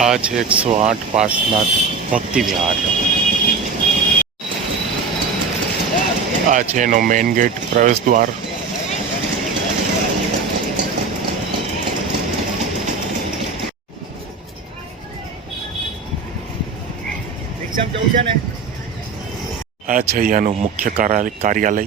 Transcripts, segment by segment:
આ છે 108 પાસનાથ ભક્તિ વિહાર। આ છે એનો મેઇન ગેટ, પ્રવેશ દ્વાર। આ છે અહીંયાનું મુખ્ય કાર્યાલય।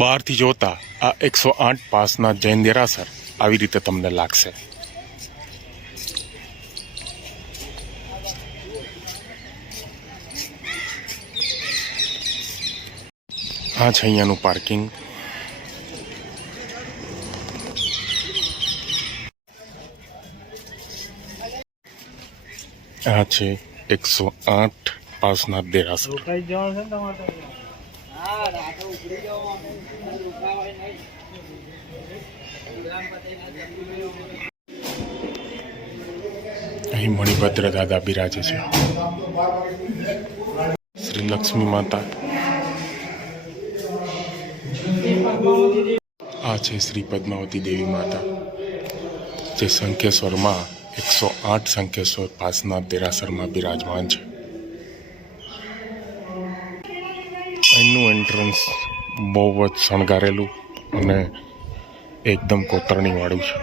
બહારથી જોતા આ 108 પાસનાથ જૈન દેરાસર આવી રીતે તમને લાગશે। આ છે અહીંયાનું પાર્કિંગ। આ છે 108 પાસનાથ દેરાસર। અહીં મણિભદ્ર દાદા બિરાજે છે। શ્રી લક્ષ્મી માતા। આ છે શ્રી પદ્માવતી દેવી માતા, જે શંખેશ્વરમાં 108 શંખેશ્વર પાસનાથ દેરાસરમાં બિરાજમાન છે। અહીંનું એન્ટ્રન્સ બહુ જ શણગારેલું અને એકદમ કોતરણી વાળું છે।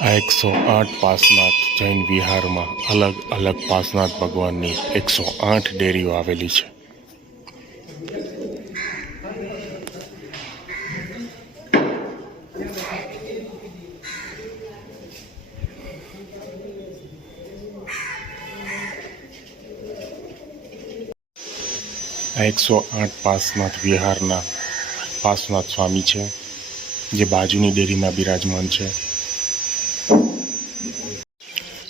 આ 108 પાસનાથ જૈન વિહારમાં અલગ અલગ પાસનાથ ભગવાનની 108 ડેરીઓ આવેલી છે। આ 108 પાસનાથ વિહારના પાસનાથ સ્વામી છે, જે બાજુની ડેરીમાં બિરાજમાન છે।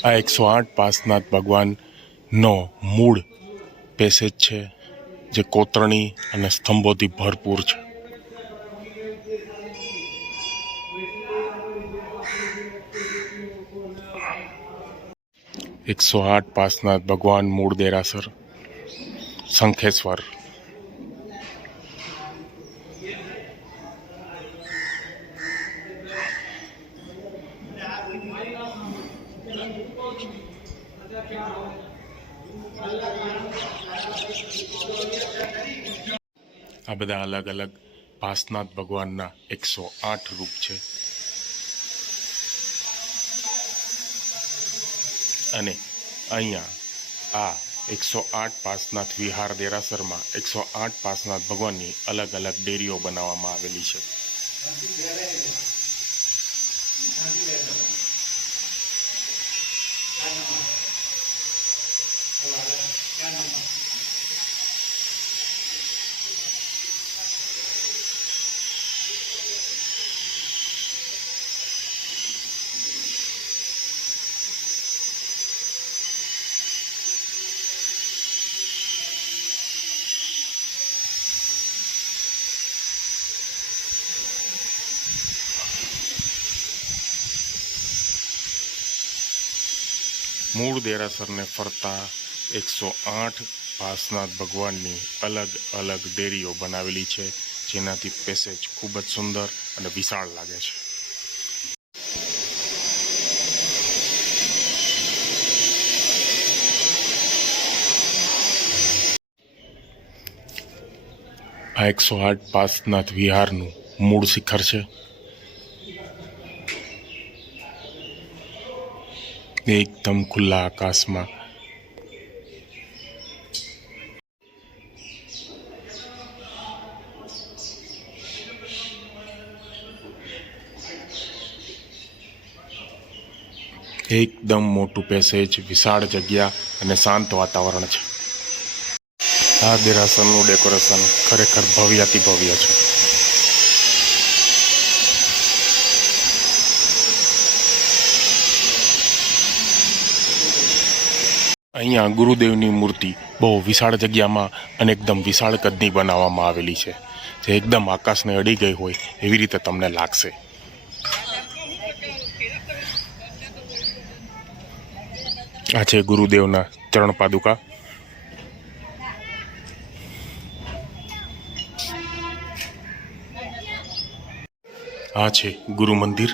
આ 108 પાસનાથ ભગવાનનો મૂળ પેસેજ છે, જે કોતરણી અને સ્તંભોથી ભરપૂર છે। ,108 પાસનાથ ભગવાન મૂળ દેરાસર શંખેશ્વર। આ બધા અલગ અલગ પાસનાથ ભગવાનના 108 રૂપ છે, અને અહીંયા આ 108 પાસનાથ વિહાર દેરાસરમાં 108 પાસનાથ ભગવાનની અલગ અલગ ડેરીઓ બનાવવામાં આવેલી છે। મૂળ દેરાસરને ફરતા 108 પાસનાથ ભગવાનની અલગ અલગ ડેરીઓ બનાવેલી છે, જેનાથી પેસેજ ખૂબ જ સુંદર અને વિશાળ લાગે છે। આ 108 પાસનાથ વિહારનું મૂળ શિખર છે। એકદમ ખુલ્લા આકાશમાં એકદમ મોટું પેસેજ, વિશાળ જગ્યા અને શાંત વાતાવરણ છે। આ દેરાસરનું ડેકોરેશન ખરેખર ભવ્યાતિ ભવ્ય છે। અહીંયા ગુરુદેવની મૂર્તિ બહુ વિશાળ જગ્યામાં અને એકદમ વિશાળ કદની બનાવવામાં આવેલી છે, જે એકદમ આકાશને અડી ગઈ હોય એવી રીતે તમને લાગશે. આ છે ગુરુદેવના ચરણ પાદુકા. આ છે ગુરુ મંદિર.